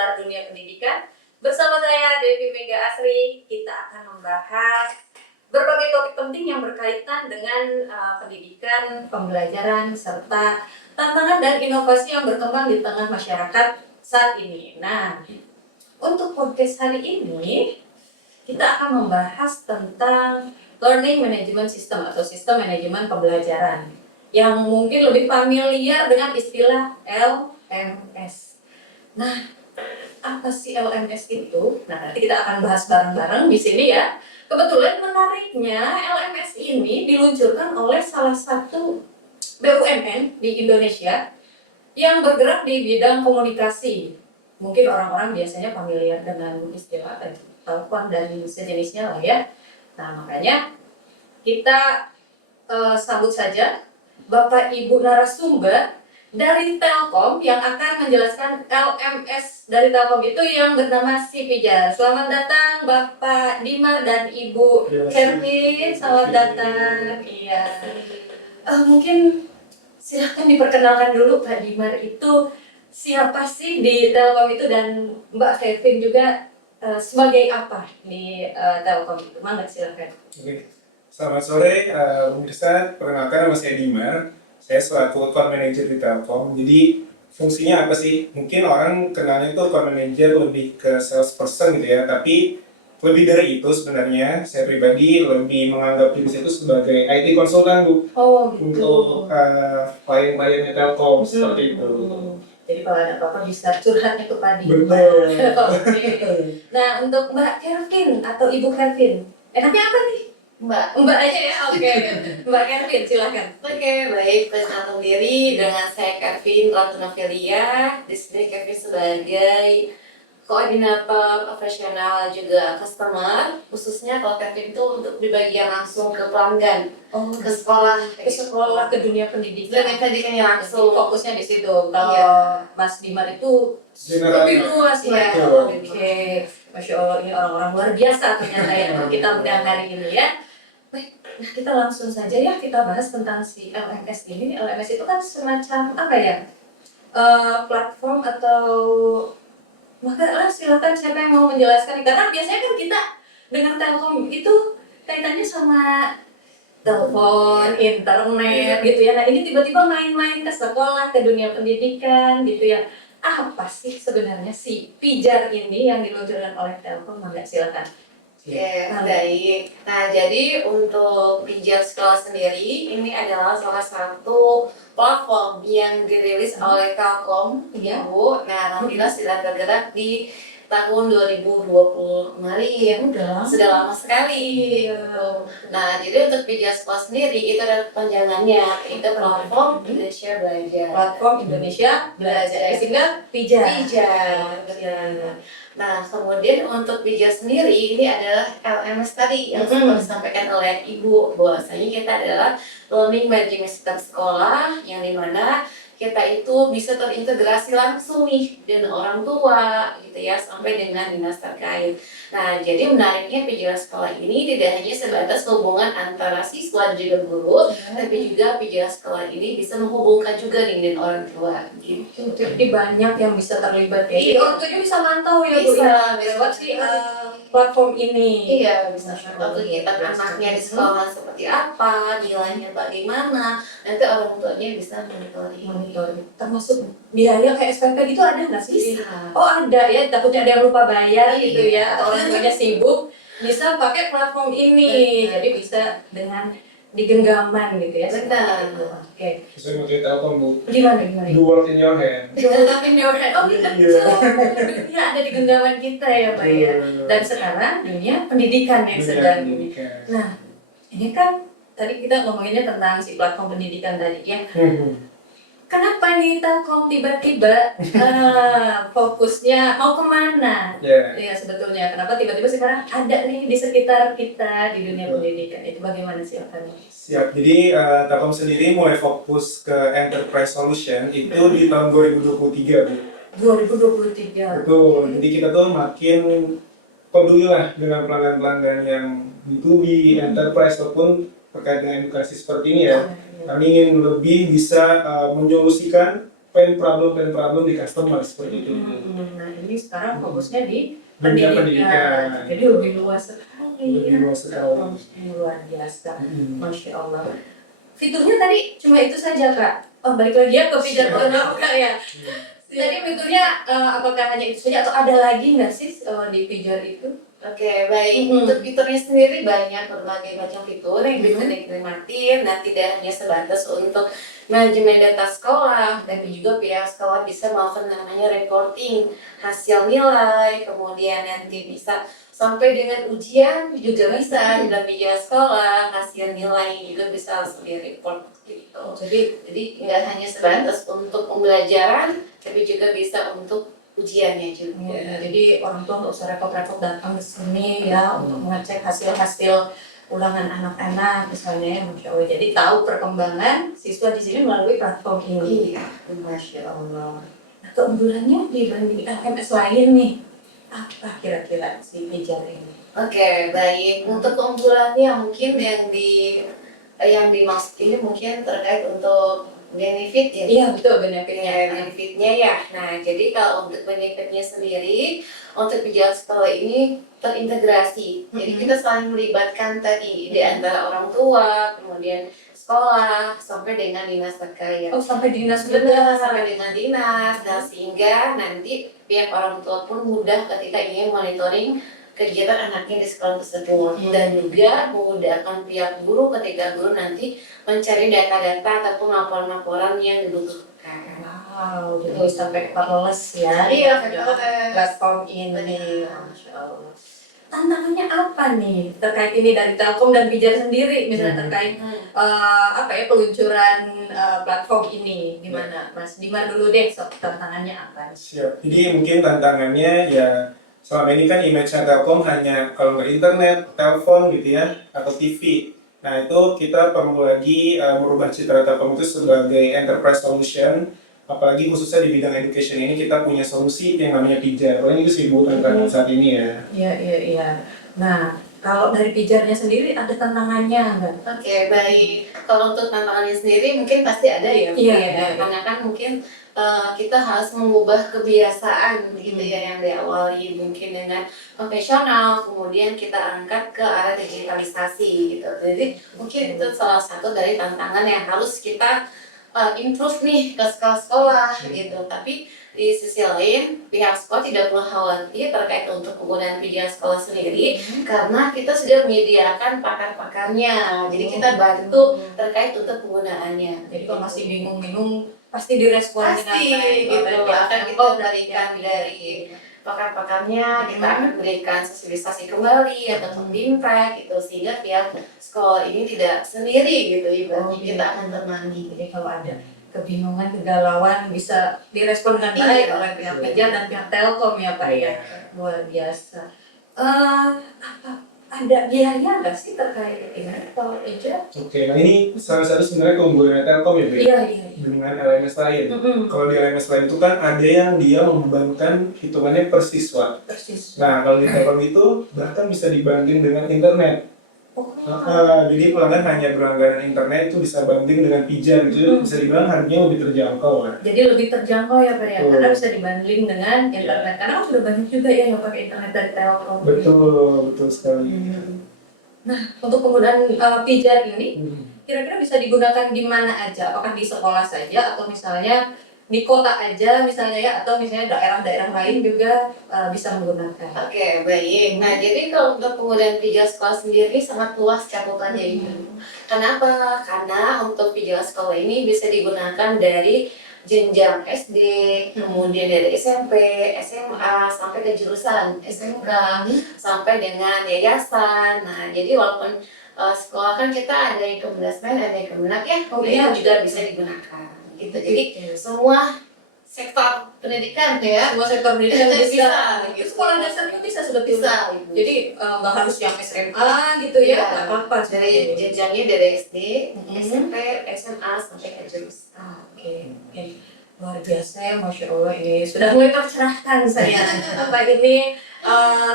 seputar dunia pendidikan. Bersama saya Devi Mega Asri, kita akan membahas berbagai topik penting yang berkaitan dengan pendidikan, pembelajaran, serta tantangan dan inovasi yang berkembang di tengah masyarakat saat ini. Nah, untuk podcast hari ini, kita akan membahas tentang Learning Management System atau Sistem Manajemen Pembelajaran yang mungkin lebih familiar dengan istilah LMS. Nah, apa sih LMS itu? Nah, nanti kita akan bahas bareng-bareng di sini ya. Kebetulan menariknya LMS ini diluncurkan oleh salah satu BUMN di Indonesia yang bergerak di bidang komunikasi. Mungkin orang-orang biasanya familiar dengan istilah telepon dan sejenisnya lah ya. Nah, makanya kita sambut saja Bapak Ibu narasumber dari Telkom yang akan menjelaskan LMS dari Telkom itu yang bernama Si Pijar. Selamat datang Bapak Dimar dan Ibu Kevin. Selamat datang. Iya. Mungkin silahkan diperkenalkan dulu Pak Dimar itu siapa sih di Telkom itu, dan Mbak Kevin juga sebagai apa di Telkom itu? Mangga silakan. Oke. Selamat sore, pemirsa. Perkenalkan, nama saya Dimar. Saya selaku account manager di Telkom. Jadi fungsinya apa sih? Mungkin orang kenalnya itu account manager lebih ke salesperson gitu ya. Tapi lebih dari itu sebenarnya, saya pribadi lebih menganggap diri saya itu sebagai IT konsultan, Bu. Oh, gitu. Untuk klien-kliennya Telkom seperti itu. Jadi kalau ada apa-apa bisa curhatnya ke Pak Dimar. Betul. Oke. Nah, untuk Mbak Kevin atau Ibu Kevin, enaknya apa nih? Mbak aja ya, oke. Mbak Kevin, silakan. Oke, baik. Perkenalkan diri dengan saya Kevin Ratunavelia. Di sini Kevin sebagai koordinator profesional juga customer. Khususnya kalau Kevin itu untuk di bagian langsung ke pelanggan, ke sekolah, ke dunia pendidikan. dunia pendidikannya langsung. Fokusnya di situ. Kalau Iya. Mas Dimar itu General. lebih luas ya. Iya. Oke. Masya Allah, ini orang-orang luar biasa ternyata yang kita undang hari ini ya. Baik, nah kita langsung saja ya, kita bahas tentang si LMS ini. LMS itu kan semacam apa ya? Platform atau maka silakan siapa yang mau menjelaskan, karena biasanya kan kita dengan Telkom itu kaitannya sama telepon, internet gitu ya. Nah ini tiba-tiba main-main ke sekolah, ke dunia pendidikan gitu ya. Apa sih sebenarnya si Pijar ini yang diluncurkan oleh Telkom? Maka silakan. Oke, baik. Nah, jadi untuk Pijar Sekolah sendiri, ini adalah salah satu platform yang dirilis oleh Telkom, Iya. Bu. Nah, alhamdulillah sudah bergerak di tahun 2020 kemarin. Sudah lama sekali. Nah, jadi untuk Pijar Sekolah sendiri, itu ada panjangannya, itu platform Indonesia Belajar. Platform Indonesia Belajar, sehingga Pijar. Pijar. Nah, kemudian untuk Pijar sendiri ini adalah LMS tadi yang sempat disampaikan oleh Ibu, bahwasanya kita adalah Learning Management System sekolah yang dimana kita itu bisa terintegrasi langsung nih dengan orang tua gitu ya, sampai dengan dinas terkait. Nah, jadi menariknya Pijar Sekolah ini tidak hanya sebatas hubungan antara siswa dan juga guru, tapi juga Pijar Sekolah ini bisa menghubungkan juga nih dengan orang tua gitu. Jadi banyak yang bisa terlibat ya. Jadi Iya. orang tuanya bisa mantau ya Bu Bisa, ya, bisa. lewat si platform ini. Iya, bisa kegiatan anaknya di sekolah seperti apa, nilainya bagaimana, nanti orang tuanya bisa monitoring. Termasuk biaya kayak SPP gitu ada nggak sih? Bisa. Oh ada ya, takutnya ada yang lupa bayar Iya. gitu ya, atau orang tuanya sibuk, bisa pakai platform ini. Benar. Jadi bisa dengan digenggaman gitu ya. Benar. Oke. Sesuai dengan Telkom, Bu. Gimana? The world in your hand. In your hand. Oh Iya. ya, ada di genggaman kita ya Pak ya. Dan sekarang dunia pendidikan yang sedang ini. Nah, ini kan tadi kita ngomonginnya tentang si platform pendidikan tadi ya. Kenapa nih Telkom tiba-tiba fokusnya mau kemana? Ya. Ya sebetulnya kenapa tiba-tiba sekarang ada nih di sekitar kita di dunia pendidikan, itu bagaimana sih Pak? Siap. Jadi Telkom sendiri mulai fokus ke enterprise solution itu di tahun 2023, Bu. 2023. Betul. Jadi kita tuh makin peduli lah dengan pelanggan-pelanggan yang B2B, enterprise ataupun terkait dengan edukasi seperti ini ya. Kami ingin lebih bisa menyolusikan problem di customer seperti itu. Nah ini sekarang fokusnya di Dunia pendidikan, pendidikan. jadi lebih luas sekali. Lebih luas sekali. Luar biasa, masya Allah. Fiturnya tadi cuma itu saja kak. Oh, balik lagi ya ke pijar corner kak ya. Tadi fiturnya apakah hanya itu saja atau ada lagi nggak sih di pijar itu? Oke, baik. Untuk fiturnya sendiri banyak berbagai macam fitur yang bisa dinikmatin dan tidak hanya sebatas untuk manajemen data sekolah, tapi juga pihak sekolah bisa melakukan namanya reporting hasil nilai, kemudian nanti bisa sampai dengan ujian juga bisa dalam media sekolah, hasil nilai juga bisa langsung di report gitu. Jadi nggak hanya sebatas untuk pembelajaran, tapi juga bisa untuk ujiannya juga. Jadi orang tua nggak usah repot-repot datang ke sini ya untuk mengecek hasil-hasil ulangan anak-anak misalnya ya, masya Allah. Jadi tahu perkembangan siswa di sini melalui platform ini. Iya. Masya Allah. Nah, keunggulannya dibanding LMS lain nih, apa kira-kira si pijar ini? Oke, baik. Untuk keunggulannya mungkin yang dimaksud ini mungkin terkait untuk benefit ya. Iya betul benefitnya. Benefitnya ya. Nah, jadi kalau untuk benefitnya sendiri, untuk pejabat sekolah ini terintegrasi. Jadi kita saling melibatkan tadi di antara orang tua, kemudian sekolah, sampai dengan dinas terkait. Oh sampai dinas Benar, juga. sampai dengan dinas. Nah, sehingga nanti pihak orang tua pun mudah ketika ingin monitoring kegiatan anaknya di sekolah tersebut, dan juga memudahkan pihak guru ketika guru nanti mencari data-data ataupun laporan-laporan yang dibutuhkan. Wow, jadi sampai paperless ya. Iya, Dengan paperless. platform ini. Benar. Masya Allah. Tantangannya apa nih terkait ini dari Telkom dan Pijar sendiri, misalnya terkait apa ya peluncuran platform ini, gimana Mas? Dimana dulu deh, tantangannya apa? Siap. Jadi mungkin tantangannya ya selama ini kan image-nya Telkom hanya kalau nggak internet, telepon gitu ya, atau TV. Nah itu kita perlu lagi merubah citra Telkom itu sebagai enterprise solution, apalagi khususnya di bidang education ini kita punya solusi yang namanya Pijar. Ini itu sibuk tantangan saat ini ya. Iya. Nah, kalau dari Pijarnya sendiri ada tantangannya nggak? Oke, baik. Kalau untuk tantangannya sendiri mungkin pasti ada ya. Iya. Karena kan mungkin kita harus mengubah kebiasaan gitu ya, yang diawali mungkin dengan konvensional, kemudian kita angkat ke arah digitalisasi gitu. Jadi mungkin itu salah satu dari tantangan yang harus kita improve nih ke sekolah-sekolah gitu. Tapi di sisi lain, pihak sekolah tidak perlu khawatir terkait untuk penggunaan media sekolah sendiri, karena kita sudah menyediakan pakar-pakarnya. Jadi kita bantu terkait untuk penggunaannya. Jadi kalau masih bingung pasti direspon Pasti gitu, akan kita berikan dari pakar-pakarnya, kita akan berikan sosialisasi kembali ataupun bimbel gitu, sehingga pihak sekolah ini tidak sendiri gitu, ibaratnya kita akan temani. Jadi kalau ada kebingungan, kegalauan bisa direspon dengan baik oleh pihak Pijar dan pihak Telkom ya Pak ya. Luar biasa. Ada biaya nggak sih terkait ini kalau Pijar? Oke, nah ini salah satu sebenarnya keunggulannya Telkom ya, Bu? Iya. Dengan LMS lain. Kalau di LMS lain itu kan ada yang dia membebankan hitungannya per siswa. Persis. Nah, kalau di Telkom itu bahkan bisa dibanding dengan internet. Jadi pelanggan hanya berlangganan internet itu bisa banding dengan Pijar gitu, bisa dibilang harganya lebih terjangkau lah. Jadi lebih terjangkau ya Pak ya, karena bisa dibanding dengan internet. Karena kan sudah banyak juga ya yang pakai internet dari Telkom. Betul sekali. Nah, untuk penggunaan Pijar ini, kira-kira bisa digunakan di mana aja? Apakah di sekolah saja atau misalnya di kota aja misalnya ya, atau misalnya daerah-daerah lain juga bisa menggunakan? Oke, baik. Nah, jadi kalau untuk penggunaan Pijar sekolah sendiri sangat luas cakupannya Ibu. Kenapa? Karena untuk Pijar sekolah ini bisa digunakan dari jenjang SD, kemudian dari SMP, SMA, sampai ke jurusan SMK, sampai dengan yayasan. Nah, jadi walaupun sekolah kan kita ada yang Kemenasmen, ada yang Kemenak ya, itu juga bisa digunakan. Gitu. Jadi semua sektor pendidikan ya, Semua sektor pendidikan bisa. gitu. Sekolah dasar itu sudah Bisa. Jadi nggak harus yang SMA gitu ya, nggak apa-apa. Dari jenjangnya dari SD, SMP, SMA sampai ke jurusan. Oke. Luar biasa ya, Masya Allah, ini sudah mulai tercerahkan saya. Apa ini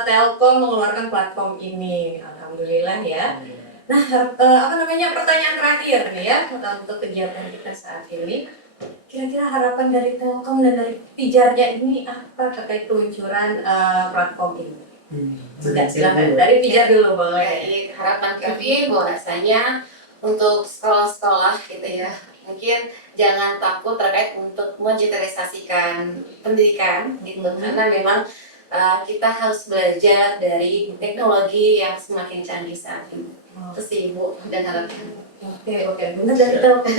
Telkom mengeluarkan platform ini, alhamdulillah ya. Nah, pertanyaan terakhir nih ya untuk kegiatan kita saat ini. kira-kira harapan dari Telkom dan dari Pijarnya ini apa terkait peluncuran platform ini? Silakan dari Pijar dulu boleh. Baik, harapan kami bahwasanya untuk sekolah-sekolah gitu ya, mungkin jangan takut terkait untuk digitalisasikan pendidikan gitu, karena memang kita harus belajar dari teknologi yang semakin canggih saat ini. Itu sih Bu dan harapan. Oke, benar dari Telkom.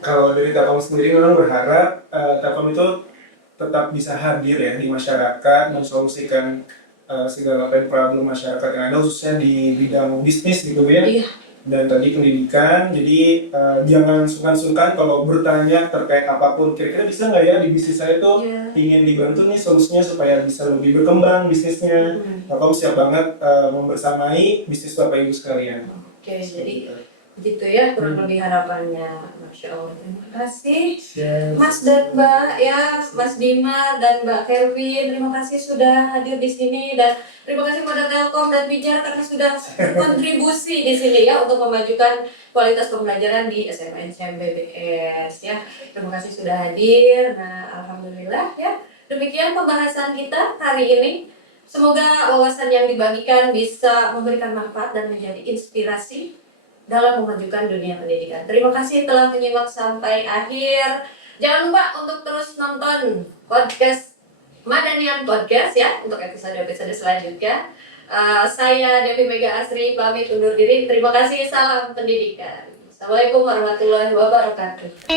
Kalau dari Telkom sendiri memang berharap Telkom itu tetap bisa hadir ya di masyarakat, mensolusikan segala problem masyarakat yang ada khususnya di bidang bisnis gitu ya. Iya. Dan tadi pendidikan, jadi jangan sungkan-sungkan kalau bertanya terkait apapun, kira-kira bisa nggak ya di bisnis saya tuh ingin dibantu nih solusinya supaya bisa lebih berkembang bisnisnya. Telkom siap banget membersamai bisnis Bapak Ibu sekalian. Oke, jadi gitu ya kurang lebih harapannya. Masya Allah, terima kasih Mas dan Mbak ya, Mas Dima dan Mbak Kelvin, terima kasih sudah hadir di sini, dan terima kasih pada Telkom dan Pijar karena sudah berkontribusi di sini ya untuk memajukan kualitas pembelajaran di SMNCM BBS ya. Terima kasih sudah hadir. Nah, alhamdulillah ya. Demikian pembahasan kita hari ini. Semoga wawasan yang dibagikan bisa memberikan manfaat dan menjadi inspirasi dalam memajukan dunia pendidikan. Terima kasih telah menyimak sampai akhir. Jangan lupa untuk terus nonton podcast Madanian Podcast ya untuk episode-episode selanjutnya. Saya Devi Mega Asri pamit undur diri. Terima kasih, salam pendidikan. Assalamualaikum warahmatullahi wabarakatuh.